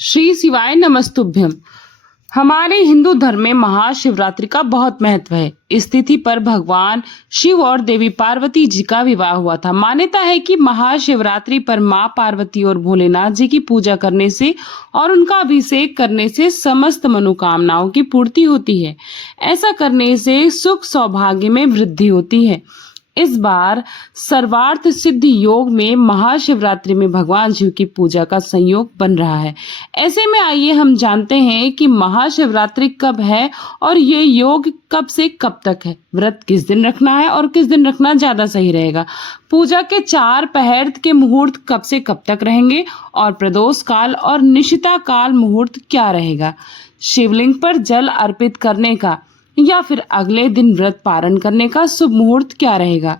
श्री शिवाय नमस्तुभ्यम। हमारे हिंदू धर्म में महाशिवरात्रि का बहुत महत्व है। इस तिथि पर भगवान शिव और देवी पार्वती जी का विवाह हुआ था। मान्यता है कि महाशिवरात्रि पर मां पार्वती और भोलेनाथ जी की पूजा करने से और उनका अभिषेक करने से समस्त मनोकामनाओं की पूर्ति होती है। ऐसा करने से सुख सौभाग्य में वृद्धि होती है। इस बार सर्वार्थ सिद्धि योग में महाशिवरात्रि में भगवान शिव की पूजा का संयोग बन रहा है। ऐसे में आइए हम जानते हैं कि महाशिवरात्रि कब है और ये योग कब से कब तक है। व्रत किस दिन रखना है और किस दिन रखना ज्यादा सही रहेगा। पूजा के 4 पहर के मुहूर्त कब से कब तक रहेंगे और प्रदोष काल और निशिता काल मुहूर्त क्या रहेगा। शिवलिंग पर जल अर्पित करने का या फिर अगले दिन व्रत पारण करने का शुभ मुहूर्त क्या रहेगा।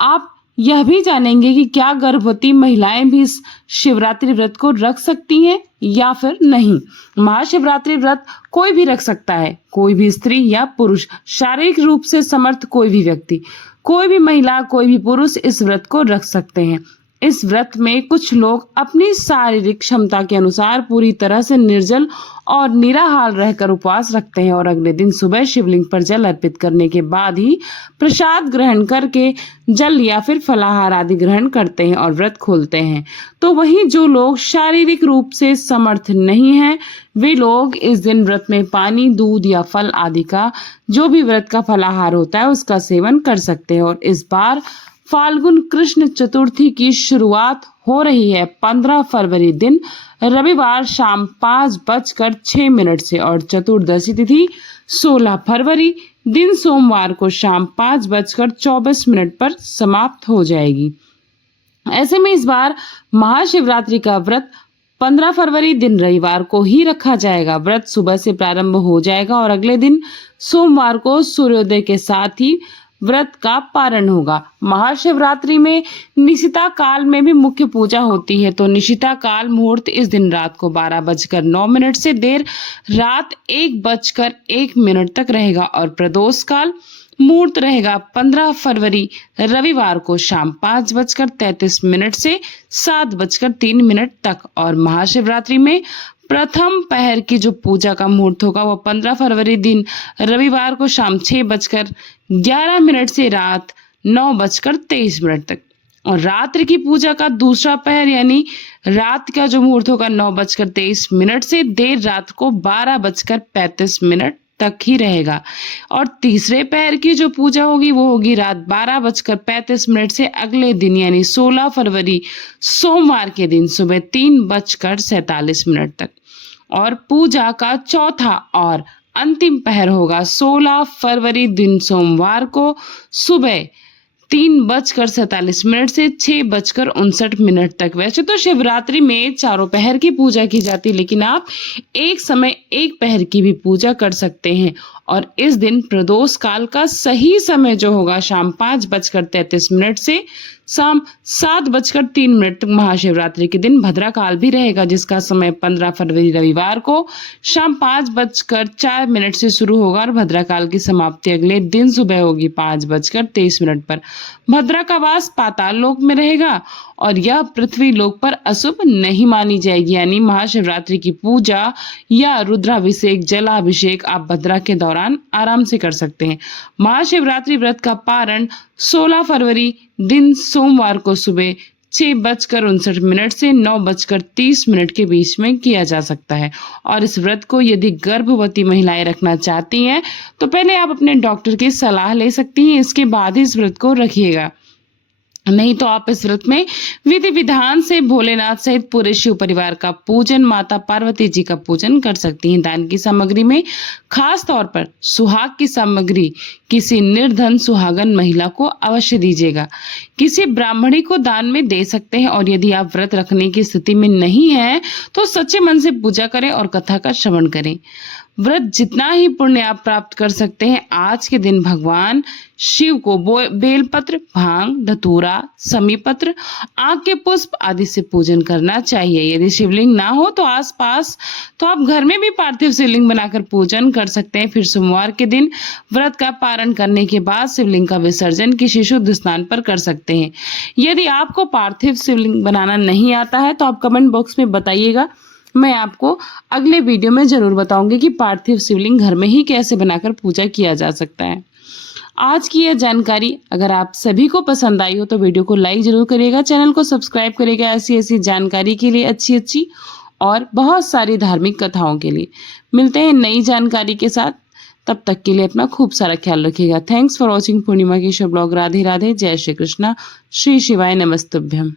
आप यह भी जानेंगे कि क्या गर्भवती महिलाएं भी इस शिवरात्रि व्रत को रख सकती हैं या फिर नहीं। महाशिवरात्रि व्रत कोई भी रख सकता है, कोई भी स्त्री या पुरुष, शारीरिक रूप से समर्थ कोई भी व्यक्ति, कोई भी महिला, कोई भी पुरुष इस व्रत को रख सकते हैं। इस व्रत में कुछ लोग अपनी शारीरिक क्षमता के अनुसार पूरी तरह से निर्जल और निराहार रहकर उपवास रखते हैं और अगले दिन सुबह शिवलिंग पर जल अर्पित करने के बाद ही प्रसाद ग्रहण करके जल या फिर फलाहार आदि ग्रहण करते हैं और व्रत खोलते हैं। तो वहीं जो लोग शारीरिक रूप से समर्थ नहीं हैं, वे लोग इस दिन व्रत में पानी, दूध या फल आदि का जो भी व्रत का फलाहार होता है उसका सेवन कर सकते हैं। और इस बार फाल्गुन कृष्ण चतुर्थी की शुरुआत हो रही है 15 फरवरी दिन रविवार शाम 5:06 से और चतुर्दशी तिथि 16 फरवरी दिन सोमवार को शाम 5:24 पर समाप्त हो जाएगी। ऐसे में इस बार महाशिवरात्रि का व्रत 15 फरवरी दिन रविवार को ही रखा जाएगा। व्रत सुबह से प्रारंभ हो जाएगा और अगले दिन सोमवार को सूर्योदय के साथ ही व्रत का पारण होगा। महाशिवरात्रि में निशिता काल में भी मुख्य पूजा होती है। तो निशिता काल मुहूर्त इस दिन रात को 12:09 से देर रात 1:01 तक रहेगा और प्रदोष काल मुहूर्त रहेगा 15 फरवरी रविवार को शाम 5:33 से 7:03 तक। और महाशिवरात्रि में प्रथम पहर की जो पूजा का मुहूर्त होगा वो 15 फरवरी दिन रविवार को शाम 6:11 से रात 9:23 तक। और रात्रि की पूजा का दूसरा पहर यानी रात का जो मुहूर्त होगा 9:23 से देर रात को 12:35 तक ही रहेगा। और तीसरे पहर की जो पूजा होगी वो होगी रात 12:35 से अगले दिन यानी 16 फरवरी सोमवार के दिन सुबह 3:47 तक। और पूजा का चौथा और अंतिम पहर होगा 16 फरवरी दिन सोमवार को सुबह 3:47 से 6:59 तक। वैसे तो शिवरात्रि में चारों पहर की पूजा की जाती है, लेकिन आप एक समय एक पहर की भी पूजा कर सकते हैं। और इस दिन प्रदोष काल का सही समय जो होगा शाम 5:33 से शाम 7:03 तक महाशिवरात्रि के दिन भद्रा काल भी रहेगा, जिसका समय 15 फरवरी रविवार को शाम 5:04 से शुरू होगा और भद्रा काल की समाप्ति अगले दिन सुबह होगी 5:23 पर। भद्रा का वास पाताल लोक में रहेगा और यह पृथ्वी लोक पर अशुभ नहीं मानी जाएगी। यानी महाशिवरात्रि की पूजा या रुद्राभिषेक, जलाभिषेक आप भद्रा के दौरान आराम से कर सकते हैं। महाशिवरात्रि व्रत का पारण 16 फरवरी दिन सोमवार को सुबह 6:59 से 9:30 के बीच में किया जा सकता है। और इस व्रत को यदि गर्भवती महिलाएं रखना चाहती हैं तो पहले आप अपने डॉक्टर की सलाह ले सकती हैं, इसके बाद ही इस व्रत को रखिएगा। नहीं तो आप इस व्रत में विधि विधान से भोलेनाथ सहित पूरे शिव परिवार का पूजन, माता पार्वती जी का पूजन कर सकती हैं। दान की सामग्री में खास तौर पर सुहाग की सामग्री किसी निर्धन सुहागन महिला को अवश्य दीजिएगा। किसी ब्राह्मणी को दान में दे सकते हैं। और यदि आप व्रत रखने की स्थिति में नहीं है तो सच्चे मन से पूजा करें और कथा का श्रवण करें। व्रत जितना ही पुण्य आप प्राप्त कर सकते हैं, आज के दिन भगवान शिव को बेलपत्र, भांग, धतूरा, समीपत्र, आक के पुष्प आदि से पूजन करना चाहिए। यदि शिवलिंग ना हो तो आसपास तो आप घर में भी पार्थिव शिवलिंग बनाकर पूजन कर सकते हैं। फिर सोमवार के दिन व्रत का पारण करने के बाद शिवलिंग का विसर्जन किसी शुद्ध स्थान पर कर सकते हैं। यदि आपको पार्थिव शिवलिंग बनाना नहीं आता है तो आप कमेंट बॉक्स में बताइएगा, मैं आपको अगले वीडियो में जरूर बताऊंगी कि पार्थिव शिवलिंग घर में ही कैसे बनाकर पूजा किया जा सकता है। आज की यह जानकारी अगर आप सभी को पसंद आई हो तो वीडियो को लाइक जरूर करिएगा, चैनल को सब्सक्राइब करिएगा ऐसी जानकारी के लिए, अच्छी और बहुत सारी धार्मिक कथाओं के लिए। मिलते हैं नई जानकारी के साथ, तब तक के लिए अपना खूब सारा ख्याल रखिएगा। थैंक्स फॉर वॉचिंग पूर्णिमा की शो ब्लॉग। राधे राधे, जय श्री कृष्णा, श्री शिवाय नमस्तुभ्यम।